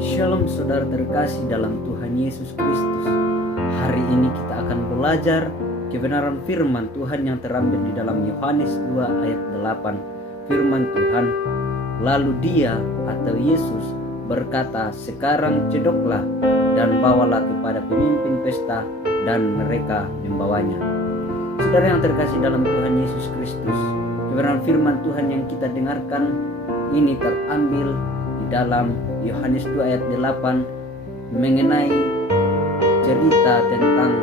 Shalom saudara terkasih dalam Tuhan Yesus Kristus. Hari ini kita akan belajar kebenaran firman Tuhan yang terambil di dalam Yohanes 2 ayat 8. Firman Tuhan, lalu dia atau Yesus berkata, sekarang cedoklah dan bawalah kepada pemimpin pesta, dan mereka membawanya. Saudara yang terkasih dalam Tuhan Yesus Kristus, kebenaran firman Tuhan yang kita dengarkan ini terambil di dalam Yohanes 2 ayat 8 mengenai cerita tentang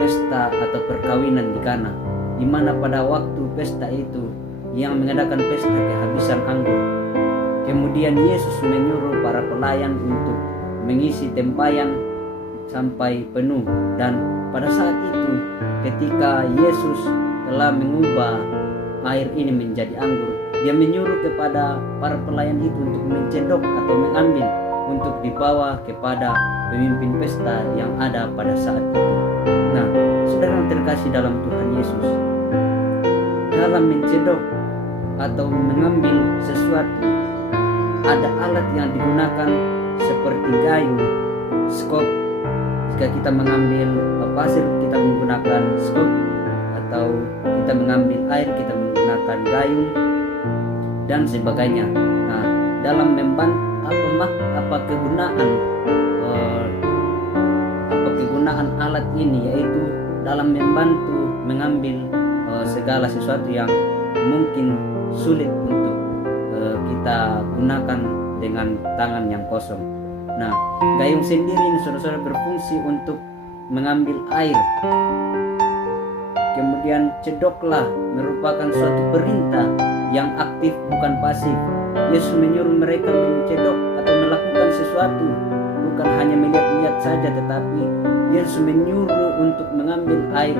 pesta atau perkawinan di Kana, di mana pada waktu pesta itu yang mengadakan pesta kehabisan anggur. Kemudian Yesus menyuruh para pelayan untuk mengisi tempayan sampai penuh, dan pada saat itu ketika Yesus telah mengubah air ini menjadi anggur, dia menyuruh kepada para pelayan itu untuk mencedok atau mengambil untuk dibawa kepada pemimpin pesta yang ada pada saat itu. Nah, saudara yang terkasih dalam Tuhan Yesus, dalam mencedok atau mengambil sesuatu, ada alat yang digunakan seperti gayung, skop. Jika kita mengambil pasir, kita menggunakan skop, atau kita mengambil air, kita menggunakan gayung dan sebagainya. Nah, dalam apa kegunaan alat ini, yaitu dalam membantu mengambil segala sesuatu yang mungkin sulit untuk kita gunakan dengan tangan yang kosong. Nah, gayung sendiri ini saudara-saudara berfungsi untuk mengambil air. Kemudian cedoklah merupakan suatu perintah yang aktif, bukan pasif. Yesus menyuruh mereka mencedok atau melakukan sesuatu, bukan hanya melihat-lihat saja, tetapi Yesus menyuruh untuk mengambil air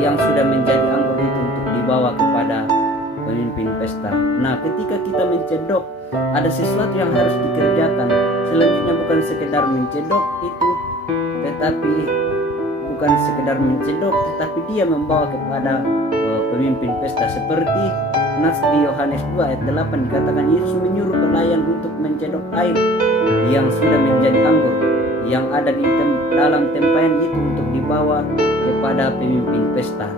yang sudah menjadi anggur itu untuk dibawa kepada pemimpin pesta. Nah, ketika kita mencedok, ada sesuatu yang harus dikerjakan. Selanjutnya bukan sekedar mencedok itu, tetapi dia membawa kepada pemimpin pesta. Seperti nas di Yohanes 2 ayat 8 dikatakan, Yesus menyuruh pelayan untuk mencedok air yang sudah menjadi anggur yang ada di dalam tempayan itu untuk dibawa kepada pemimpin pesta.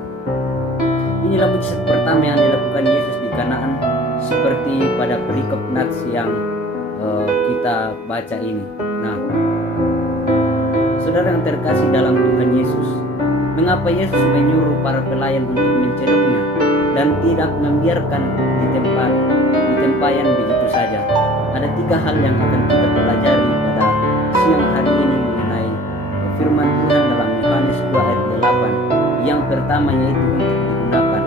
Inilah mujizat pertama yang dilakukan Yesus di Kanaan, seperti pada perikop nats yang kita baca ini. Nah, saudara yang terkasih dalam Tuhan Yesus, mengapa Yesus menyuruh para pelayan untuk mencedoknya dan tidak membiarkan di tempayan begitu saja? Ada 3 hal yang akan kita pelajari pada siang hari ini mengenai firman Tuhan dalam Yohanes 2 ayat 8. Yang pertama yaitu untuk digunakan.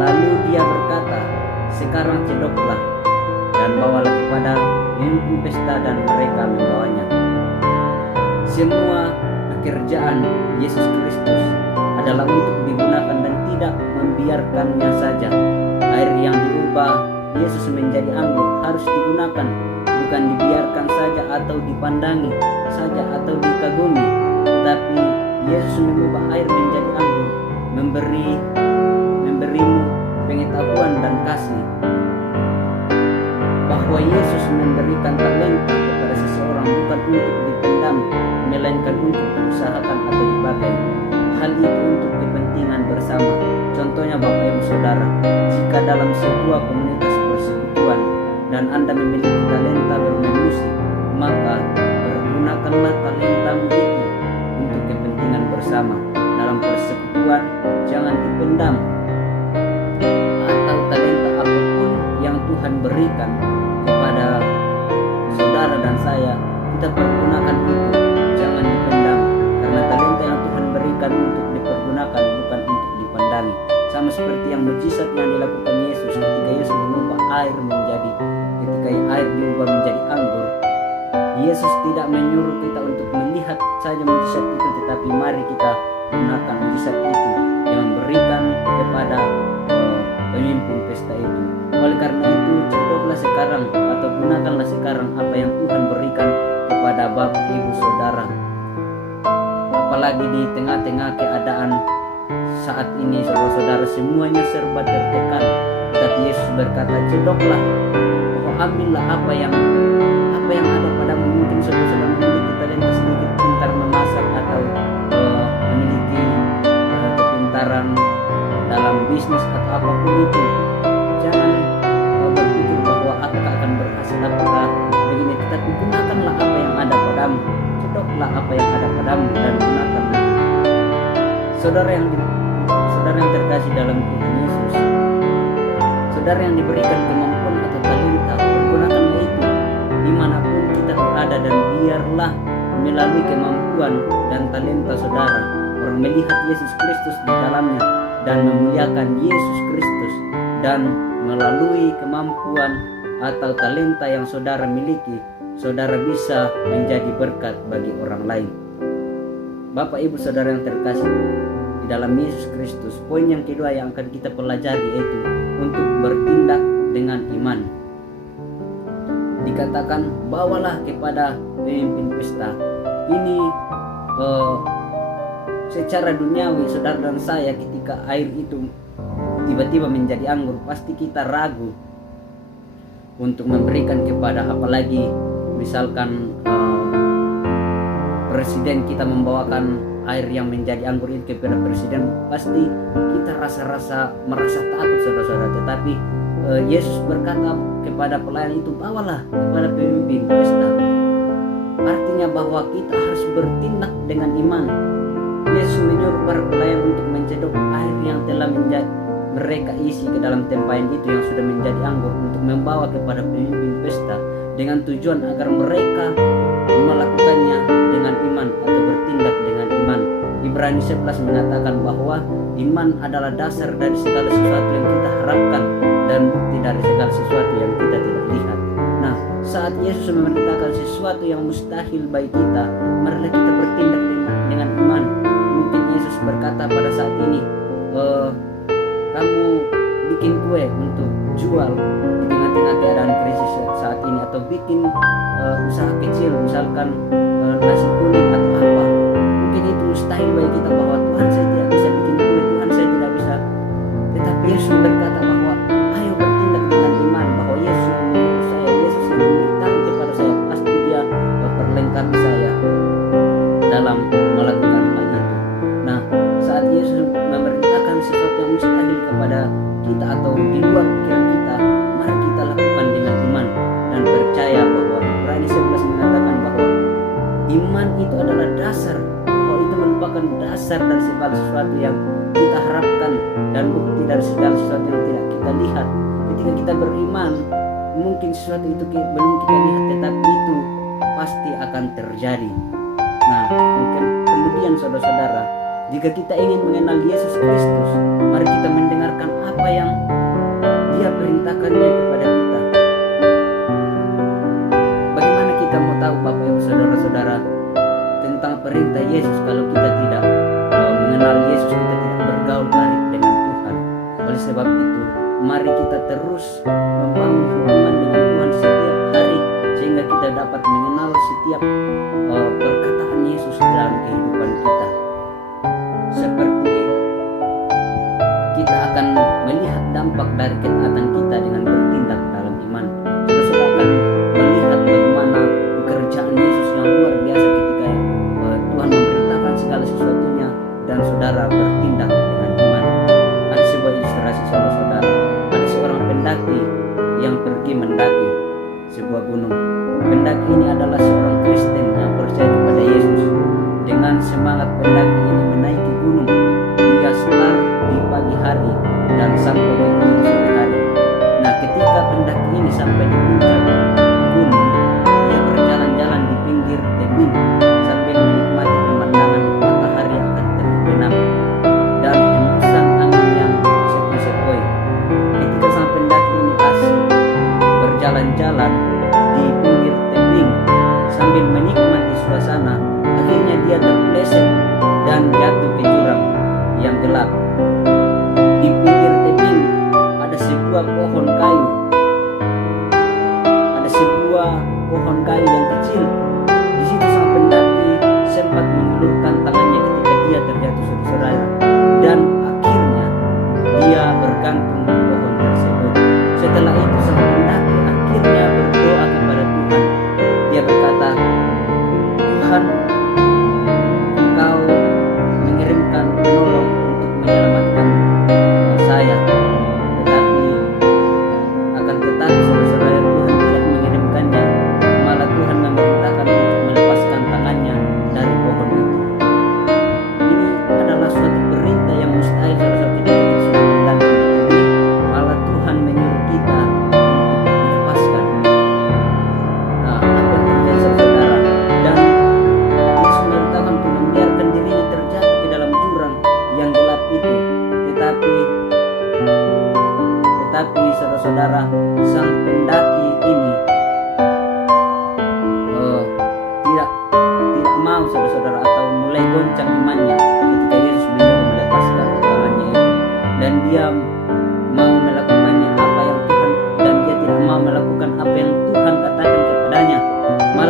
Lalu dia berkata, sekarang cedoklah dan bawalah kepada pemimpin pesta, dan mereka membawanya. Semua pekerjaan Yesus Kristus adalah untuk digunakan dan tidak membiarkannya saja. Air yang diubah Yesus menjadi anggur harus digunakan, bukan dibiarkan saja atau dipandangi saja atau dikagumi, tetapi Yesus mengubah air menjadi anggur, memberimu pengetahuan dan kasih bahwa Yesus memberikan talenta kepada seseorang bukan untuk dipendam, melainkan untuk diusahakan atau dipakai. Hal itu untuk kepentingan bersama. Contohnya Bapak Ibu Saudara, jika dalam sebuah komunitas persekutuan dan Anda memiliki talenta bermain musik, maka pergunakanlah talentamu itu untuk kepentingan bersama. Dalam persekutuan jangan dipendam, atau talenta apapun yang Tuhan berikan kepada saudara dan saya, kita pergunakan itu, jangan dipendam, karena talenta yang Tuhan berikan untuk dipergunakan, bukan untuk dipandangi. Sama seperti yang mujizat yang dilakukan Yesus ketika Yesus mengubah air diubah menjadi anggur. Yesus tidak menyuruh kita untuk melihat saja mujizat itu, tetapi mari kita gunakan mujizat itu yang memberikan kepada pemimpin pesta itu. Oleh karena itu, cedoklah sekarang atau gunakanlah sekarang apa yang Tuhan berikan kepada Bapak Ibu Saudara. Apalagi di tengah-tengah keadaan saat ini, saudara-saudara, semuanya serba tertekan. Tapi Yesus berkata, cedoklah, ambillah apa yang bisnis atau apapun itu, jangan berpikir bahwa aku akan berhasil apakah begini, tetapi gunakanlah apa yang ada padamu, cedoklah apa yang ada padamu dan gunakanlah. Saudara yang terkasih dalam Tuhan Yesus, saudara yang diberikan kemampuan atau talenta, pergunakanlah itu dimanapun kita berada, dan biarlah melalui kemampuan dan talenta saudara orang melihat Yesus Kristus di dalamnya dan memuliakan Yesus Kristus, dan melalui kemampuan atau talenta yang saudara miliki, saudara bisa menjadi berkat bagi orang lain. Bapak Ibu saudara yang terkasih di dalam Yesus Kristus, poin yang kedua yang akan kita pelajari yaitu untuk bertindak dengan iman. Dikatakan bawalah kepada pemimpin pesta. Ini secara duniawi saudara dan saya, ketika air itu tiba-tiba menjadi anggur, pasti kita ragu untuk memberikan kepada, apalagi misalkan presiden kita membawakan air yang menjadi anggur itu kepada presiden, pasti kita merasa takut saudara-saudara. Tetapi Yesus berkata kepada pelayan itu, bawalah kepada pemimpin pesta. Artinya bahwa kita harus bertindak dengan iman. Yesus menyuruh para pelayan untuk mencedok air yang telah mereka isi ke dalam tempayan itu yang sudah menjadi anggur, untuk membawa kepada pemimpin pesta dengan tujuan agar mereka melakukannya dengan iman atau bertindak dengan iman. Ibrani 11 mengatakan bahwa iman adalah dasar dari segala sesuatu yang kita harapkan dan bukti dari segala sesuatu yang kita tidak lihat. Nah, saat Yesus memerintahkan sesuatu yang mustahil bagi kita, marilah kita bertindak dengan iman. Mungkin Yesus berkata pada saat ini, kamu bikin kue untuk jual di tengah-tengah keadaan krisis saat ini, atau bikin usaha kecil misalkan nasi kuning atau apa. Mungkin itu mustahil bagi kita, bahwa Tuhan saya tidak bisa bikin kue, Tuhan saya tidak bisa. Tetapi Yesus berkata bahwa ayo bertindak dengan iman, bahwa Yesus yang menyuruh saya, Yesus yang memberitahu kepada saya, pasti dia memperlengkapi saya dalam melakukan hal itu. Nah, saat Yesus memerintahkan sesuatu yang mustahil kepada kita atau di luar pikiran kita, mari kita lakukan dengan iman dan percaya bahwa Ibrani 11 mengatakan bahwa iman itu adalah dasar, bahwa itu merupakan dasar dari segala sesuatu yang kita harapkan dan bukti dari segala sesuatu yang tidak kita lihat. Ketika kita beriman, mungkin sesuatu itu belum kita lihat, tetapi itu pasti akan terjadi. Nah, kemudian saudara-saudara, jika kita ingin mengenal Yesus Kristus, mari kita mendengarkan apa yang Dia perintahkannya kepada kita. Bagaimana kita mau tahu Bapak Ibu saudara-saudara tentang perintah Yesus kalau kita tidak mengenal Yesus, kita tidak bergaul karib dengan Tuhan? Oleh sebab itu, mari kita terus membangun hubungan dengan Tuhan setiap hari, sehingga kita dapat mengenal setiap perkataan Yesus dalam kehidupan kita. Seperti kita akan melihat dampak dari ketaatan kita dengan bertindak dalam iman. Saudara akan melihat bagaimana pekerjaan Yesus yang luar biasa ketika Tuhan memerintahkan segala sesuatunya dan saudara bertindak dengan iman. Ada sebuah ilustrasi saudara, ada seorang pendaki yang pergi mendaki sebuah gunung. Pendaki ini adalah seorang Kristen yang percaya kepada Yesus. Dengan semangat pendaki ini menaiki gunung, dia start di pagi hari dan sampai ke ujung sore hari. Nah, ketika pendaki ini sampai di puncak gunung, dia berjalan-jalan di pinggir tebing sambil menikmati pemandangan matahari yang akan terbenam dan hembusan angin yang sepoi-sepoi. Ketika sang pendaki ini asik berjalan-jalan di pinggir tebing sambil menikmati suasana, akhirnya dia terpeleset dan jatuh ke jurang yang gelap. Di pinggir tebing ada sebuah pohon kayu. Ada sebuah pohon kayu yang kecil. Di situ sang pendaki sempat mengulurkan tangannya ketika dia terjatuh saudara, dan akhirnya dia bergantung di pohon tersebut. Setelah itu sang pendaki akhirnya berdoa kepada Tuhan. Dia berkata, Tuhan, Engkau mengirimkan penolong untuk menyelamatkan saya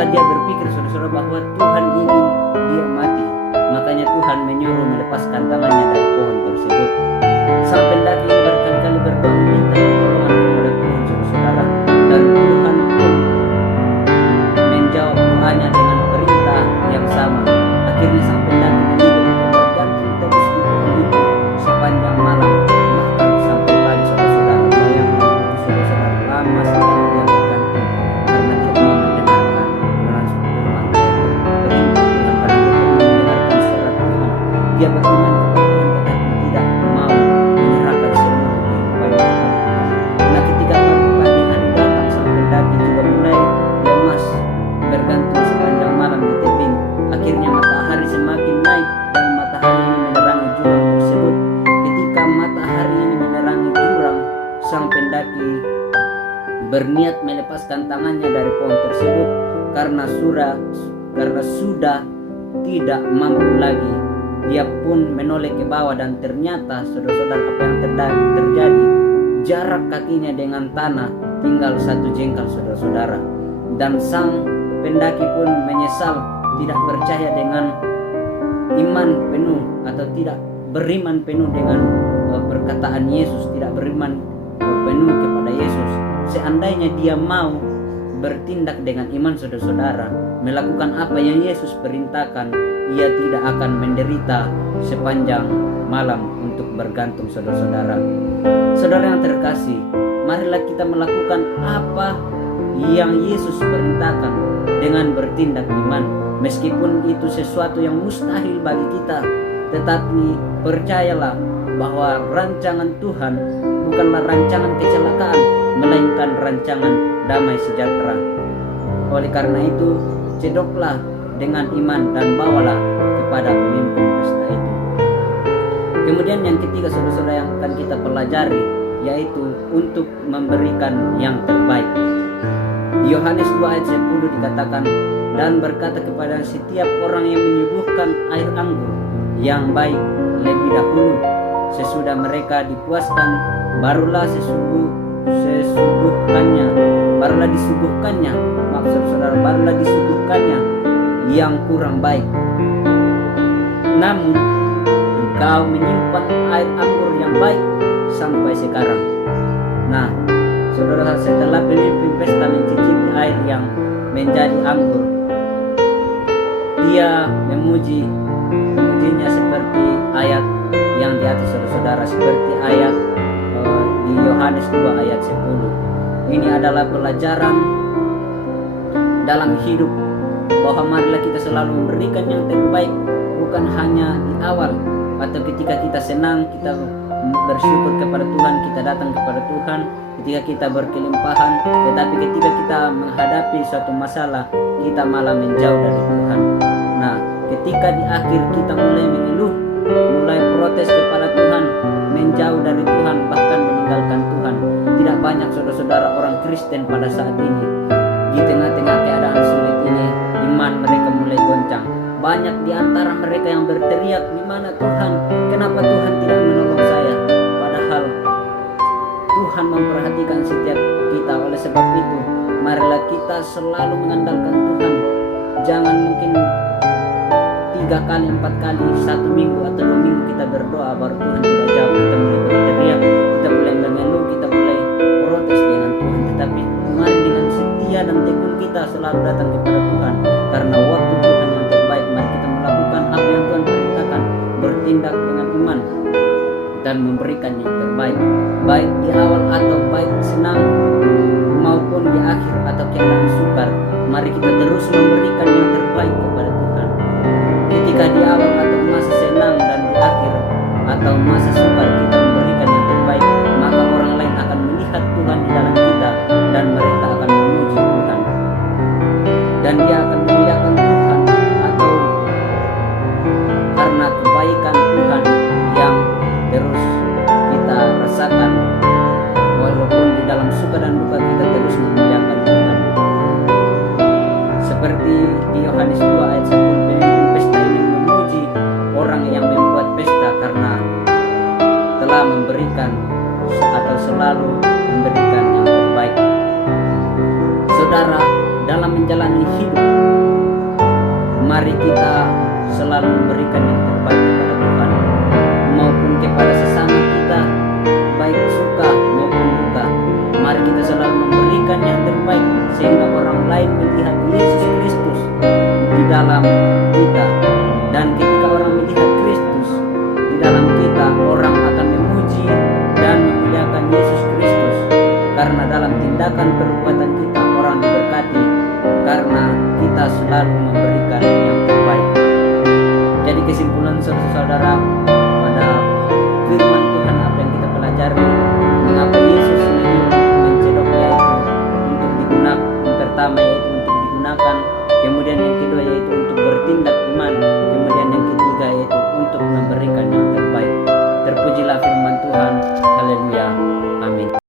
Seolah dia berpikir saudara-saudara bahwa Tuhan ingin dia mati, makanya Tuhan menyuruh melepaskan tangannya dari pohon tersebut. Sang pendaki ini berkali-kali berdoa meminta pertolongan kepada Tuhan saudara-saudara, dan Tuhan pun menjawab doanya dengan perintah yang sama. Akhirnya sang pendaki memilih untuk bergantung terus di pohon itu sepanjang malam, bahkan sampai pagi saudara-saudara. Bayangkan itu saudara-saudara, lama sekali dia bergantung karena dia mau mendengarkan firman Tuhan, perintah Tuhan, karena dia mau mendengarkan suara Tuhan. Dia beriman kepada Tuhan tetapi tidak mau menyerahkan seluruh kehidupannya kepada Tuhan. Nah, ketika pagi hari datang, sang pendaki juga mulai lemas, bergantung sepanjang malam di tebing. Akhirnya matahari semakin naik dan matahari ini menerangi jurang tersebut. Ketika matahari ini menerangi jurang, sang pendaki berniat melepaskan tangannya dari pohon tersebut karena sudah tidak mampu lagi. Dia pun menoleh ke bawah dan ternyata saudara-saudara apa yang terjadi, jarak kakinya dengan tanah tinggal 1 jengkal saudara-saudara. Dan sang pendaki pun menyesal tidak percaya dengan iman penuh atau tidak beriman penuh dengan perkataan Yesus, tidak beriman penuh kepada Yesus. Seandainya dia mau bertindak dengan iman saudara-saudara, melakukan apa yang Yesus perintahkan, ia tidak akan menderita sepanjang malam untuk bergantung saudara-saudara. Saudara yang terkasih, marilah kita melakukan apa yang Yesus perintahkan dengan bertindak iman. Meskipun itu sesuatu yang mustahil bagi kita, tetapi percayalah bahwa rancangan Tuhan bukanlah rancangan kecelakaan, melainkan rancangan damai sejahtera. Oleh karena itu, cedoklah dengan iman dan bawalah kepada pemimpin pesta itu. Kemudian yang ketiga saudara-saudara yang akan kita pelajari, yaitu untuk memberikan yang terbaik. Di Yohanes 2 ayat 10 dikatakan, dan berkata kepada setiap orang yang menyuguhkan air anggur yang baik lebih dahulu, sesudah mereka dipuaskan, barulah disuguhkannya yang kurang baik. Namun engkau menyimpan air anggur yang baik sampai sekarang. Nah, saudara, setelah pemimpin pesta mencicipi air yang menjadi anggur, dia memujinya seperti ayat yang di atas saudara-saudara, seperti ayat di Yohanes 2 ayat 10. Ini adalah pelajaran dalam hidup bahwa marilah kita selalu memberikan yang terbaik, bukan hanya di awal atau ketika kita senang, kita bersyukur kepada Tuhan, kita datang kepada Tuhan ketika kita berkelimpahan, tetapi ketika kita menghadapi suatu masalah, kita malah menjauh dari Tuhan. Nah, ketika di akhir kita mulai mengeluh, mulai protes kepada Tuhan, menjauh dari Tuhan, bahkan meninggalkan Tuhan. Tidak banyak saudara-saudara orang Kristen pada saat ini. Di tengah-tengah keadaan sulit ini, iman mereka mulai goncang. Banyak di antara mereka yang berteriak, "Di mana Tuhan? Kenapa Tuhan tidak menolong saya?" Padahal Tuhan memperhatikan setiap kita. Oleh sebab itu, marilah kita selalu mengandalkan Tuhan. Jangan mungkin 3 kali, 4 kali, 1 minggu atau 2 minggu kita berdoa baru Tuhan tidak jawab. Kita mulai berteriak, kita mulai mengeluh, kita mulai protes dengan Tuhan. Tetapi mari dengan setia dan tekun kita selalu datang kepada Tuhan, karena waktu Tuhan yang terbaik. Mari kita melakukan apa yang Tuhan perintahkan, bertindak dengan iman dan memberikan yang terbaik, baik di awal atau baik senang maupun di akhir atau keadaan sukar. Mari kita terus memberikan yang terbaik kepada Tuhan. Ketika di awal atau masa senang dan di akhir atau masa sukar kita memberikan yang terbaik, maka orang lain akan melihat Tuhan di dalam kita dan mereka akan memuji Tuhan, dan dia akan memuliakan Tuhan, atau karena kebaikan Tuhan yang terus kita rasakan, walaupun di dalam suka dan duka kita terus memuliakan Tuhan. Seperti di Yohanes 2 ayat 10, pemimpin pesta ini memuji orang yang membuat pesta karena telah memberikan atau selalu memberikan yang terbaik. Saudara, dalam menjalani hidup dalam kita. Dan ketika orang melihat Kristus di dalam kita, orang akan memuji dan memuliakan Yesus Kristus. Karena dalam tindakan perbuatan kita orang diberkati, karena kita selalu memberikan yang terbaik. Jadi kesimpulan saudara-saudara, pada firman Tuhan apa yang kita pelajari